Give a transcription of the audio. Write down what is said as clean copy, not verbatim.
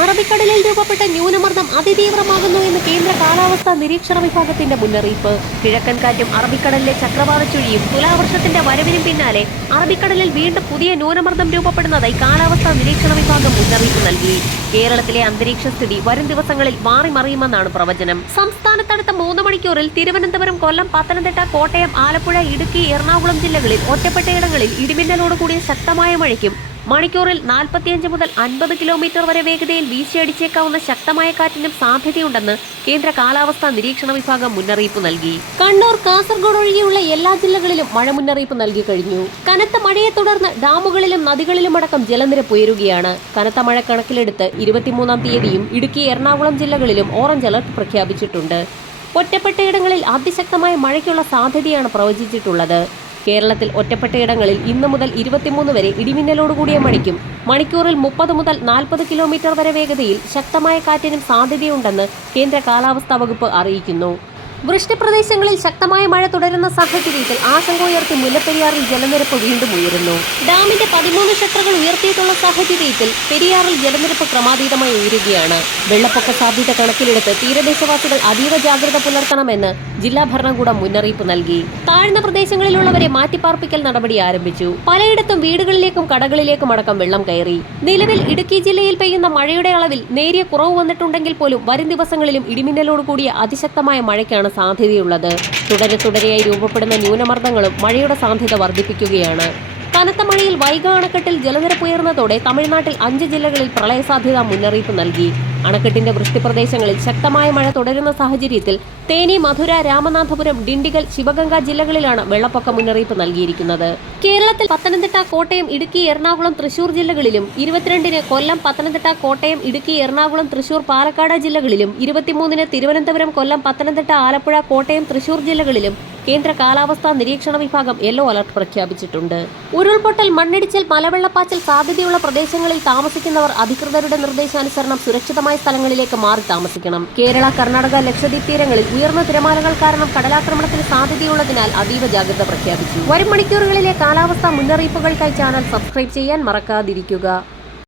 അറബിക്കടലിൽ രൂപപ്പെട്ട ന്യൂനമർദ്ദം അതിതീവ്രമാകുന്നു എന്ന് കേന്ദ്ര കാലാവസ്ഥാ നിരീക്ഷണ വിഭാഗത്തിന്റെ മുന്നറിയിപ്പ്. കിഴക്കൻ കാറ്റും അറബിക്കടലിലെ ചക്രവാത ചുഴിയും തുലാവർഷത്തിന്റെ വരവിനും പിന്നാലെ അറബിക്കടലിൽ വീണ്ടും പുതിയ ന്യൂനമർദ്ദം രൂപപ്പെടുന്നതായി കാലാവസ്ഥാ നിരീക്ഷണ വിഭാഗം മുന്നറിയിപ്പ് നൽകി. കേരളത്തിലെ അന്തരീക്ഷ സ്ഥിതി വരും ദിവസങ്ങളിൽ മാറിമറിയുമെന്നാണ് പ്രവചനം. സംസ്ഥാനത്തടുത്ത 3 മണിക്കൂറിൽ തിരുവനന്തപുരം, കൊല്ലം, പത്തനംതിട്ട, കോട്ടയം, ആലപ്പുഴ, ഇടുക്കി, എറണാകുളം ജില്ലകളിൽ ഒറ്റപ്പെട്ടയിടങ്ങളിൽ ഇടിമിന്നലോട് കൂടിയ ശക്തമായ മഴയ്ക്കും മണിക്കൂറിൽ 45 മുതൽ 50 കിലോമീറ്റർ വരെ വേഗതയിൽ വീശിയടിച്ചേക്കാവുന്ന ശക്തമായ കാറ്റിനും സാധ്യതയുണ്ടെന്ന് കേന്ദ്ര കാലാവസ്ഥാ നിരീക്ഷണ വിഭാഗം മുന്നറിയിപ്പ് നൽകി. കണ്ണൂർ, കാസർഗോഡ് ഒഴികെയുള്ള എല്ലാ ജില്ലകളിലും മഴ മുന്നറിയിപ്പ് നൽകി കഴിഞ്ഞു. കനത്ത മഴയെ തുടർന്ന് ഡാമുകളിലും നദികളിലും അടക്കം ജലനിരപ്പ് ഉയരുകയാണ്. കനത്ത മഴ കണക്കിലെടുത്ത് 23-ാം തീയതിയും ഇടുക്കി, എറണാകുളം ജില്ലകളിലും ഓറഞ്ച് അലർട്ട് പ്രഖ്യാപിച്ചിട്ടുണ്ട്. ഒറ്റപ്പെട്ടയിടങ്ങളിൽ അതിശക്തമായ മഴയ്ക്കുള്ള സാധ്യതയാണ് പ്രവചിച്ചിട്ടുള്ളത്. കേരളത്തിൽ ഒറ്റപ്പെട്ടയിടങ്ങളിൽ ഇന്നു മുതൽ 23 വരെ ഇടിമിന്നലോടുകൂടിയ മഴയ്ക്കും മണിക്കൂറിൽ 30 മുതൽ 40 കിലോമീറ്റർ വരെ വേഗതയിൽ ശക്തമായ കാറ്റിനും സാധ്യതയുണ്ടെന്ന് കേന്ദ്ര കാലാവസ്ഥാ വകുപ്പ് അറിയിക്കുന്നു. വൃഷ്ടിപ്രദേശങ്ങളിൽ ശക്തമായ മഴ തുടരുന്ന സാഹചര്യത്തിൽ ആശങ്ക ഉയർത്തി മുല്ലപ്പെരിയാറിൽ ജലനിരപ്പ് വീണ്ടും ഉയരുന്നു. ഡാമിന്റെ 13 ഷട്ടറുകൾ ഉയർത്തിയിട്ടുള്ള സാഹചര്യത്തിൽ പെരിയാറിൽ ജലനിരപ്പ് ക്രമാതീതമായി ഉയരുകയാണ്. വെള്ളപ്പൊക്ക സാധ്യത കണക്കിലെടുത്ത് തീരദേശവാസികൾ അതീവ ജാഗ്രത പുലർത്തണമെന്ന് ജില്ലാ ഭരണകൂടം മുന്നറിയിപ്പ് നൽകി. താഴ്ന്ന പ്രദേശങ്ങളിലുള്ളവരെ മാറ്റിപ്പാർപ്പിക്കൽ നടപടി ആരംഭിച്ചു. പലയിടത്തും വീടുകളിലേക്കും കടകളിലേക്കും അടക്കം വെള്ളം കയറി. നിലവിൽ ഇടുക്കി ജില്ലയിൽ പെയ്യുന്ന മഴയുടെ അളവിൽ നേരിയ കുറവ് വന്നിട്ടുണ്ടെങ്കിൽ പോലും വരും ദിവസങ്ങളിലും ഇടിമിന്നലോട് കൂടിയ അതിശക്തമായ മഴയ്ക്കാണ് സാധ്യതയുള്ളത്. തുടരെയായി രൂപപ്പെടുന്ന ന്യൂനമർദ്ദങ്ങളും മഴയുടെ സാധ്യത വർദ്ധിപ്പിക്കുകയാണ്. കനത്ത മഴയിൽ വൈഗ അണക്കെട്ടിൽ ജലനിരപ്പ് ഉയർന്നതോടെ തമിഴ്നാട്ടിൽ 5 ജില്ലകളിൽ പ്രളയസാധ്യതാ മുന്നറിയിപ്പ് നൽകി. അണക്കെട്ടിന്റെ വൃഷ്ടിപ്രദേശങ്ങളിൽ ശക്തമായ മഴ തുടരുന്ന സാഹചര്യത്തിൽ തേനി, മധുര, രാമനാഥപുരം, ഡിണ്ടിഗൽ, ശിവഗംഗ ജില്ലകളിലാണ് വെള്ളപ്പൊക്ക മുന്നറിയിപ്പ് നൽകിയിരിക്കുന്നത്. കേരളത്തിൽ പത്തനംതിട്ട, കോട്ടയം, ഇടുക്കി, എറണാകുളം, തൃശൂർ ജില്ലകളിലും 22-ന് കൊല്ലം, പത്തനംതിട്ട, കോട്ടയം, ഇടുക്കി, എറണാകുളം, തൃശൂർ, പാലക്കാട് ജില്ലകളിലും 23-ന് തിരുവനന്തപുരം, കൊല്ലം, പത്തനംതിട്ട, ആലപ്പുഴ, കോട്ടയം, തൃശൂർ ജില്ലകളിലും കേന്ദ്ര കാലാവസ്ഥാ നിരീക്ഷണ വിഭാഗം യെല്ലോ അലർട്ട് പ്രഖ്യാപിച്ചിട്ടുണ്ട്. ഉരുൾപൊട്ടൽ, മണ്ണിടിച്ചിൽ, മലവെള്ളപ്പാച്ചിൽ സാധ്യതയുള്ള പ്രദേശങ്ങളിൽ താമസിക്കുന്നവർ അധികൃതരുടെ നിർദ്ദേശാനുസരണം സുരക്ഷിതമായ സ്ഥലങ്ങളിലേക്ക് മാറി താമസിക്കണം. കേരള, കർണാടക, ലക്ഷദ്വീപ് തീരങ്ങളിൽ ഉയർന്ന തിരമാലകൾ കാരണം കടലാക്രമണത്തിന് സാധ്യതയുള്ളതിനാൽ അതീവ ജാഗ്രത പ്രഖ്യാപിച്ചു. വരും മണിക്കൂറുകളിലെ കാലാവസ്ഥാ മുന്നറിയിപ്പുകൾക്കായി ചാനൽ സബ്സ്ക്രൈബ് ചെയ്യാൻ മറക്കാതിരിക്കുക.